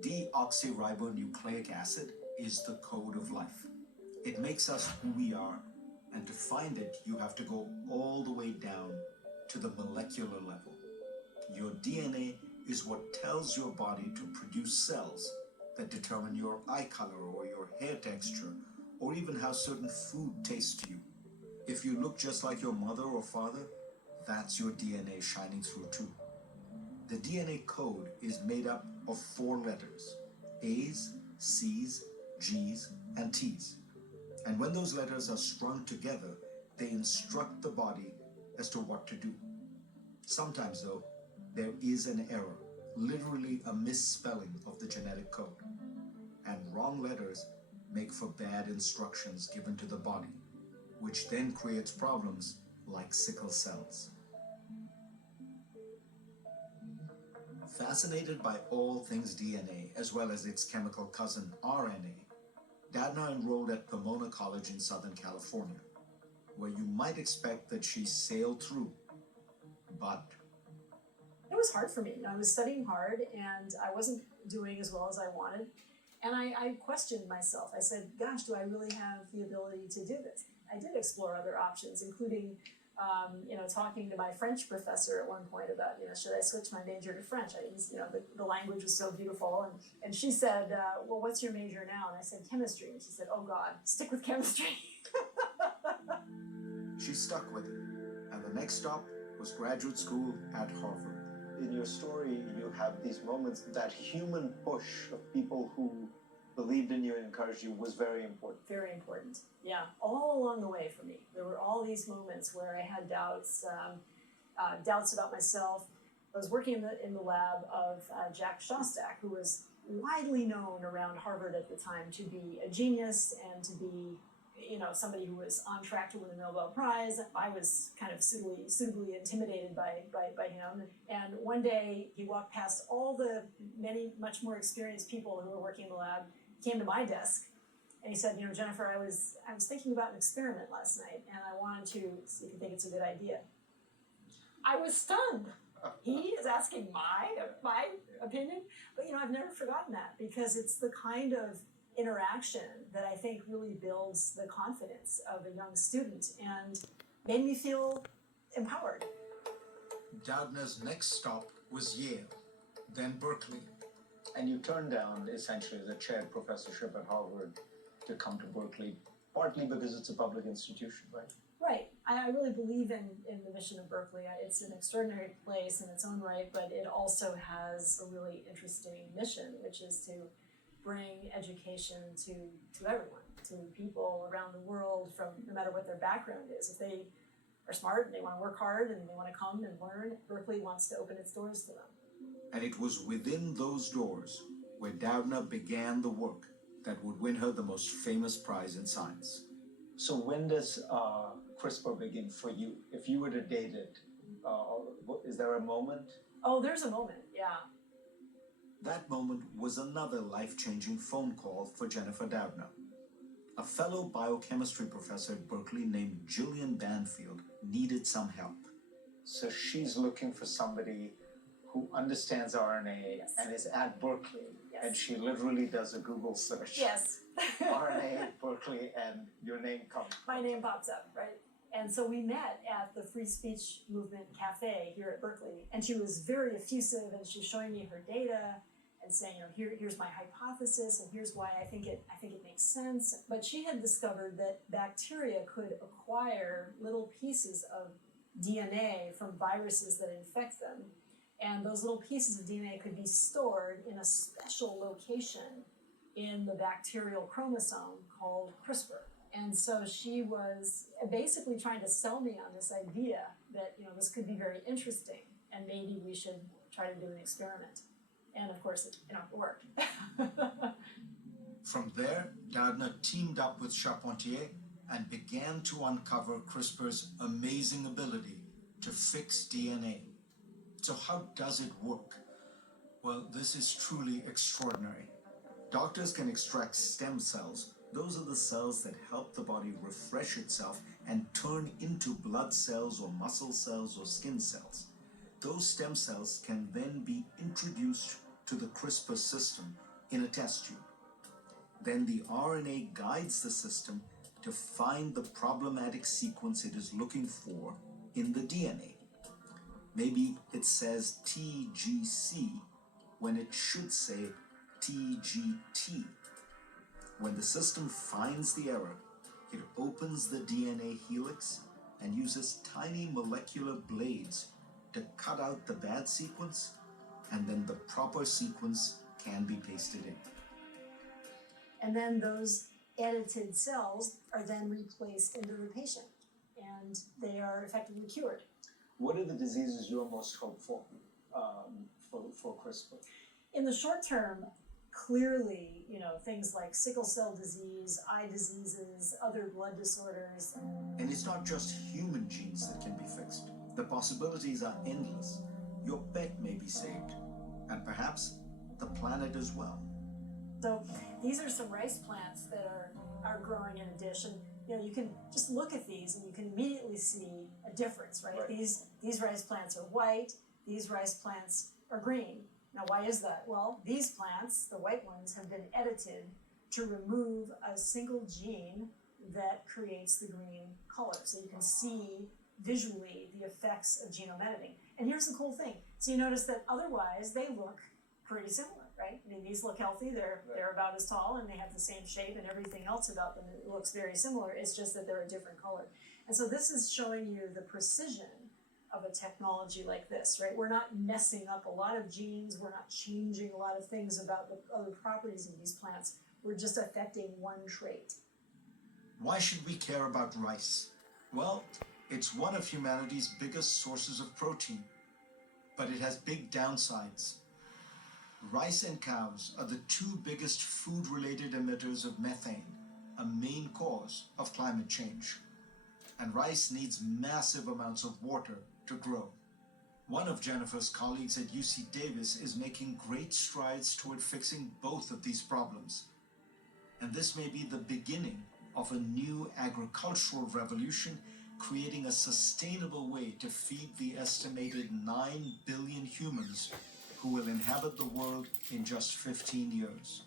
Deoxyribonucleic acid is the code of life. It makes us who we are, and to find it, you have to go all the way down to the molecular level. Your DNA is what tells your body to produce cells that determine your eye color or your hair texture, or even how certain food tastes to you. If you look just like your mother or father, that's your DNA shining through too. The DNA code is made up of 4 letters: A's, C's, G's, and T's. And when those letters are strung together, they instruct the body as to what to do. Sometimes, though, there is an error, literally a misspelling of the genetic code. And wrong letters make for bad instructions given to the body, which then creates problems like sickle cells. Fascinated by all things DNA, as well as its chemical cousin RNA, Doudna enrolled at Pomona College in Southern California, where you might expect that she sailed through, but it was hard for me. I was studying hard and I wasn't doing as well as I wanted. And I questioned myself. I said, gosh, do I really have the ability to do this? I did explore other options, including talking to my French professor at one point about, should I switch my major to French? The language was so beautiful. And she said, well, what's your major now? And I said, chemistry. And she said, oh God, stick with chemistry. She stuck with it. And the next stop was graduate school at Harvard. In your story, you have these moments, that human push of people who believed in you and encouraged you was very important. Very important, yeah. All along the way for me. There were all these moments where I had doubts, doubts about myself. I was working in the lab of Jack Szostak, who was widely known around Harvard at the time to be a genius and to be somebody who was on track to win the Nobel Prize. I was kind of suitably intimidated by him. And one day he walked past all the many much more experienced people who were working in the lab, came to my desk, and he said, Jennifer, I was thinking about an experiment last night, and I wanted to see if you think it's a good idea. I was stunned. He is asking my opinion, but I've never forgotten that, because it's the kind of interaction that I think really builds the confidence of a young student and made me feel empowered. Doudna's next stop was Yale, then Berkeley. And you turned down, essentially, the chaired professorship at Harvard to come to Berkeley, partly because it's a public institution, right? Right. I really believe in the mission of Berkeley. It's an extraordinary place in its own right, but it also has a really interesting mission, which is to bring education to everyone, to people around the world, from no matter what their background is. If they are smart and they want to work hard and they want to come and learn, Berkeley wants to open its doors to them. And it was within those doors where Doudna began the work that would win her the most famous prize in science. So when does CRISPR begin for you? If you were to date it, is there a moment? Oh, there's a moment, yeah. That moment was another life-changing phone call for Jennifer Doudna. A fellow biochemistry professor at Berkeley named Jillian Banfield needed some help. So she's looking for somebody who understands RNA, yes, and is at Berkeley, yes, and she literally does a Google search. Yes. RNA at Berkeley, and your name comes. My name pops up, right? And so we met at the Free Speech Movement Cafe here at Berkeley, and she was very effusive, and she was showing me her data and saying, here's my hypothesis, and here's why I think it makes sense. But she had discovered that bacteria could acquire little pieces of DNA from viruses that infect them. And those little pieces of DNA could be stored in a special location in the bacterial chromosome called CRISPR. And so she was basically trying to sell me on this idea that, this could be very interesting and maybe we should try to do an experiment. And of course, it worked. From there, Doudna teamed up with Charpentier and began to uncover CRISPR's amazing ability to fix DNA. So how does it work? Well, this is truly extraordinary. Doctors can extract stem cells. Those are the cells that help the body refresh itself and turn into blood cells or muscle cells or skin cells. Those stem cells can then be introduced to the CRISPR system, in a test tube. Then the RNA guides the system to find the problematic sequence it is looking for in the DNA. Maybe it says TGC when it should say TGT. When the system finds the error, it opens the DNA helix and uses tiny molecular blades to cut out the bad sequence, and then the proper sequence can be pasted in. And then those edited cells are then replaced into the patient, and they are effectively cured. What are the diseases you're most hopeful for CRISPR? In the short term, clearly, things like sickle cell disease, eye diseases, other blood disorders. And it's not just human genes that can be fixed. The possibilities are endless. Your pet may be saved, and perhaps the planet as well. So these are some rice plants that are growing in a dish, and you can just look at these and you can immediately see a difference, right? These rice plants are white, these rice plants are green. Now why is that? Well, these plants, the white ones, have been edited to remove a single gene that creates the green color. So you can see visually the effects of genome editing. And here's the cool thing. So you notice that otherwise they look pretty similar, right? I mean, these look healthy, they're about as tall, and they have the same shape, and everything else about them looks very similar. It's just that they're a different color. And so this is showing you the precision of a technology like this, right? We're not messing up a lot of genes, we're not changing a lot of things about the other properties of these plants. We're just affecting one trait. Why should we care about rice? Well, it's one of humanity's biggest sources of protein, but it has big downsides. Rice and cows are the two biggest food-related emitters of methane, a main cause of climate change. And rice needs massive amounts of water to grow. One of Jennifer's colleagues at UC Davis is making great strides toward fixing both of these problems. And this may be the beginning of a new agricultural revolution, creating a sustainable way to feed the estimated 9 billion humans who will inhabit the world in just 15 years.